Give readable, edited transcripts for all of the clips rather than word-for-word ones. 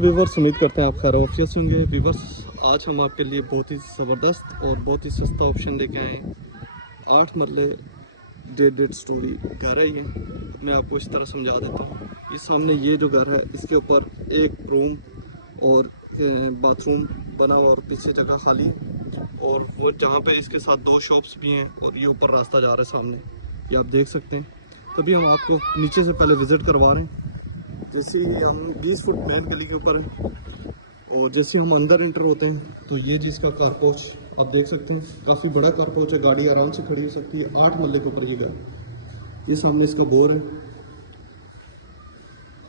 Viewers, उम्मीद करते हैं आप खैर ऑफिस से होंगे। व्यूवर्स, आज हम आपके लिए बहुत ही ज़बरदस्त और बहुत ही सस्ता ऑप्शन लेके आए हैं। 8 मरले डेढ़ स्टोरी घर है ये। मैं आपको इस तरह समझा देता हूँ। ये सामने ये जो घर है, इसके ऊपर एक रूम और बाथरूम बना हुआ और पीछे जगह खाली है। और वो जहाँ पे इसके साथ 2 शॉप्स भी हैं और ये ऊपर रास्ता जा रहा है सामने, ये आप देख सकते हैं। तभी हम आपको नीचे से पहले विज़िट करवा रहे हैं। जैसे ही हम 20 फुट मेन गली के ऊपर हैं और जैसे हम अंदर इंटर होते हैं तो ये जिसका कार पोच आप देख सकते हैं, काफ़ी बड़ा कार पोच है, गाड़ी आराम से खड़ी हो सकती है। 8 मरले के ऊपर ये घर, ये सामने इसका बोर है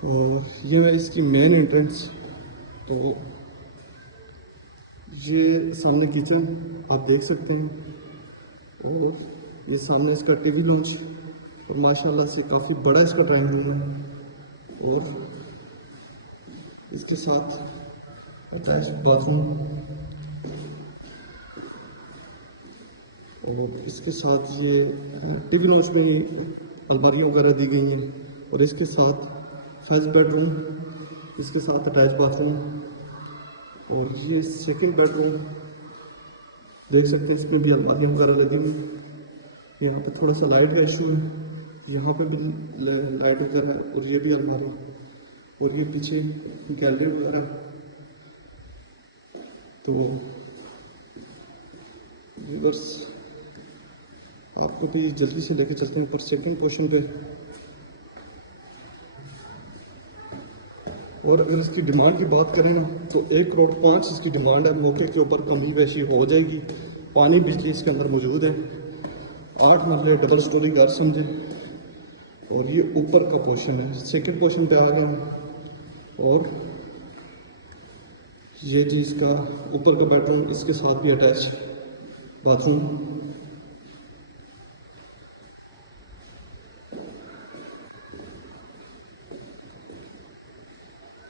और ये है इसकी मेन एंट्रेंस। तो ये सामने किचन आप देख सकते हैं और ये सामने इसका टीवी लॉन्च और माशाल्लाह से काफ़ी बड़ा इसका ड्राइंग रूम है। और इसके साथ अटैच बाथरूम और इसके साथ ये टीवी लॉन्च में ही अलमारियाँ वगैरह दी गई हैं। और इसके साथ फर्स्ट बेडरूम, इसके साथ अटैच बाथरूम और ये सेकंड बेडरूम देख सकते हैं, इसमें भी अलमारियाँ वगैरह लगी हुई हैं। यहाँ पे थोड़ा सा लाइट का इशू है, यहाँ पे भी लाइट वगैरह है और ये भी अलमारी और ये पीछे गैलरी वगैरह। तो व्यूअर्स, आपको भी जल्दी से लेके चलते हैं ऊपर सेकंड पोर्शन पे। और अगर इसकी डिमांड की बात करें ना तो 1 करोड़ 5 इसकी डिमांड है। मौके के ऊपर कमी वैसी हो जाएगी। पानी बिजली इसके अंदर मौजूद है। 8 मरले डबल स्टोरी घर समझे। और ये ऊपर का पोर्शन है, सेकंड पोर्शन पे आ गए हैं। और ये जी इसका ऊपर का बेडरूम, इसके साथ भी अटैच बाथरूम।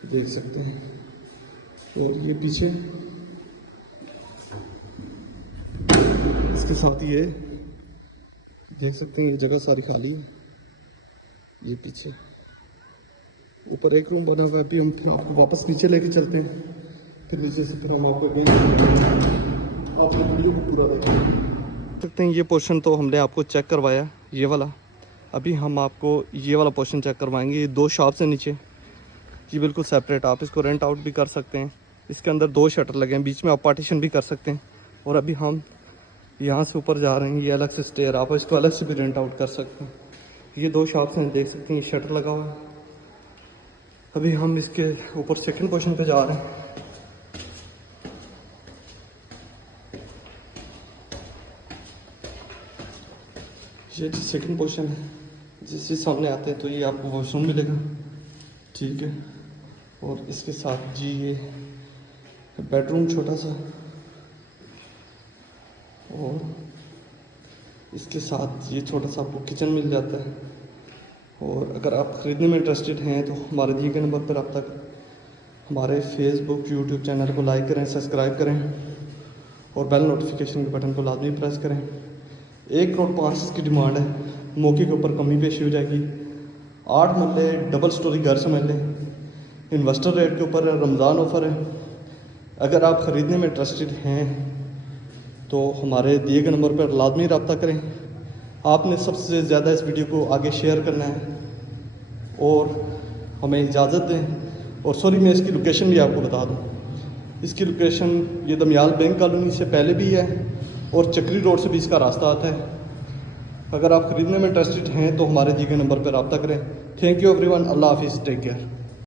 देख सकते हैं। और ये पीछे इसके साथ ये देख सकते हैं, ये जगह सारी खाली है। ये पीछे ऊपर एक रूम बना हुआ है। अभी हम फिर आपको वापस नीचे लेके चलते हैं, फिर नीचे से फिर हम आपको आप वीडियो को पूरा देख सकते हैं। ये पोर्शन तो हमने आपको चेक करवाया, ये वाला। अभी हम आपको ये वाला पोर्शन चेक करवाएंगे। ये 2 शॉप्स हैं नीचे, ये बिल्कुल सेपरेट। आप इसको रेंट आउट भी कर सकते हैं। इसके अंदर 2 शटर लगे हैं, बीच में आप पार्टीशन भी कर सकते हैं। और अभी हम यहाँ से ऊपर जा रहे हैं, ये अलग से स्टेयर, आप इसको अलग से भी रेंट आउट कर सकते हैं। ये 2 शॉप्स हैं, देख सकते हैं, ये शटर लगा हुआ है। अभी हम इसके ऊपर सेकंड पोर्शन पे जा रहे हैं। ये जी सेकंड पोर्शन है। जिससे सामने आते हैं तो ये आपको वॉशरूम मिलेगा, ठीक है। और इसके साथ जी ये बेडरूम छोटा सा, और इसके साथ ये छोटा सा आपको किचन मिल जाता है। और अगर आप ख़रीदने में इंटरेस्टेड हैं तो हमारे दिए गए नंबर पर आप तक हमारे फेसबुक यूट्यूब चैनल को लाइक करें, सब्सक्राइब करें और बेल नोटिफिकेशन के बटन को लाजमी प्रेस करें। 1 करोड़ 5 की डिमांड है। मौके के ऊपर कमी पेशी हो जाएगी। 8 मरले डबल स्टोरी घर समझ लें। इन्वेस्टर रेट के ऊपर रमज़ान ऑफ़र है। अगर आप ख़रीदने में इंटरेस्टेड हैं तो हमारे दिए गए नंबर पर लाजमी रब्ता करें। आपने सबसे ज़्यादा इस वीडियो को आगे शेयर करना है और हमें इजाज़त दें। और सॉरी, मैं इसकी लोकेशन भी आपको बता दूं। इसकी लोकेशन ये दमियाल बैंक कॉलोनी से पहले भी है और चक्री रोड से भी इसका रास्ता आता है। अगर आप ख़रीदने में इंटरेस्टेड हैं तो हमारे दिए गए नंबर पर रब्ता करें। Thank you everyone. अल्लाह हाफिज़, टेक केयर।